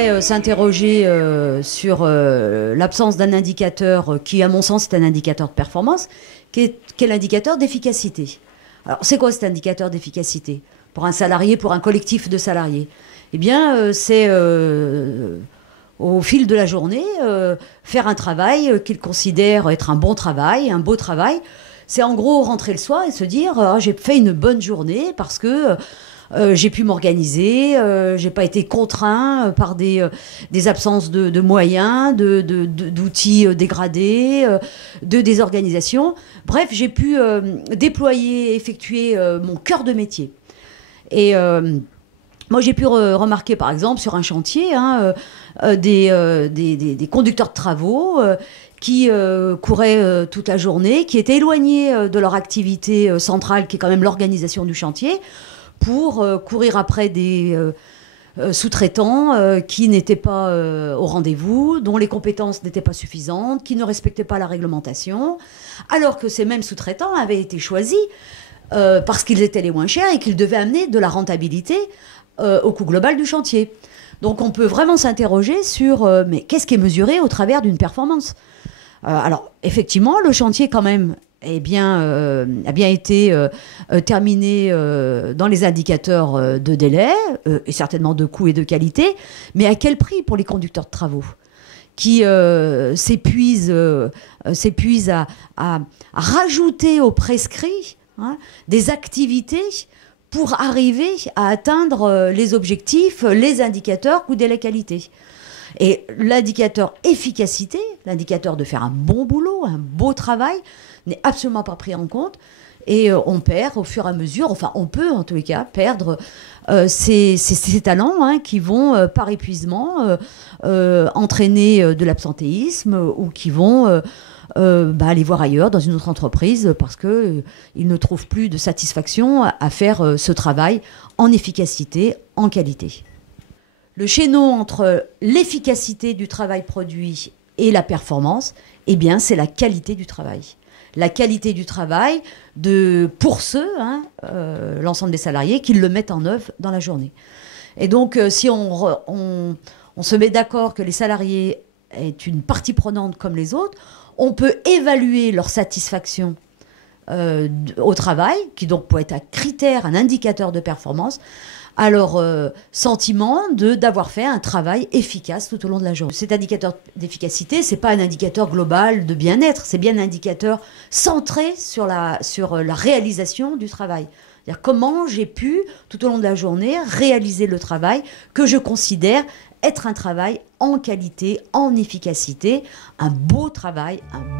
voudrais s'interroger sur l'absence d'un indicateur qui, à mon sens, est un indicateur de performance, qui est l'indicateur d'efficacité. Alors, c'est quoi cet indicateur d'efficacité pour un salarié, pour un collectif de salariés? Eh bien, c'est au fil de la journée faire un travail qu'il considère être un bon travail, un beau travail. C'est en gros rentrer le soir et se dire j'ai fait une bonne journée parce que j'ai pu m'organiser, j'ai pas été contraint par des absences de moyens, d'outils dégradés, de désorganisation. Bref, j'ai pu déployer, effectuer mon cœur de métier. Et moi, j'ai pu remarquer, par exemple, sur un chantier, des conducteurs de travaux qui couraient toute la journée, qui étaient éloignés de leur activité centrale, qui est quand même l'organisation du chantier, pour courir après des sous-traitants qui n'étaient pas au rendez-vous, dont les compétences n'étaient pas suffisantes, qui ne respectaient pas la réglementation, alors que ces mêmes sous-traitants avaient été choisis parce qu'ils étaient les moins chers et qu'ils devaient amener de la rentabilité au coût global du chantier. Donc on peut vraiment s'interroger sur mais qu'est-ce qui est mesuré au travers d'une performance? Alors effectivement, le chantier quand même a bien été terminé dans les indicateurs de délai et certainement de coût et de qualité, mais à quel prix pour les conducteurs de travaux qui s'épuisent à rajouter au prescrit des activités pour arriver à atteindre les objectifs, les indicateurs coût délai qualité. Et l'indicateur efficacité, l'indicateur de faire un bon boulot, un beau travail, n'est absolument pas pris en compte. Et on perd au fur et à mesure, enfin on peut en tous les cas perdre ces talents qui vont par épuisement entraîner de l'absentéisme ou qui vont aller voir ailleurs dans une autre entreprise parce qu'ils ne trouvent plus de satisfaction à faire ce travail en efficacité, en qualité. Le chaînon entre l'efficacité du travail produit et la performance, eh bien, c'est la qualité du travail. La qualité du travail pour ceux, l'ensemble des salariés, qui le mettent en œuvre dans la journée. Et donc, si on se met d'accord que les salariés est une partie prenante comme les autres, on peut évaluer leur satisfaction au travail, qui donc peut être un critère, un indicateur de performance, à leur sentiment d'avoir fait un travail efficace tout au long de la journée. Cet indicateur d'efficacité, ce n'est pas un indicateur global de bien-être, c'est bien un indicateur centré sur la réalisation du travail. C'est-à-dire comment j'ai pu, tout au long de la journée, réaliser le travail que je considère être un travail en qualité, en efficacité, un beau travail, un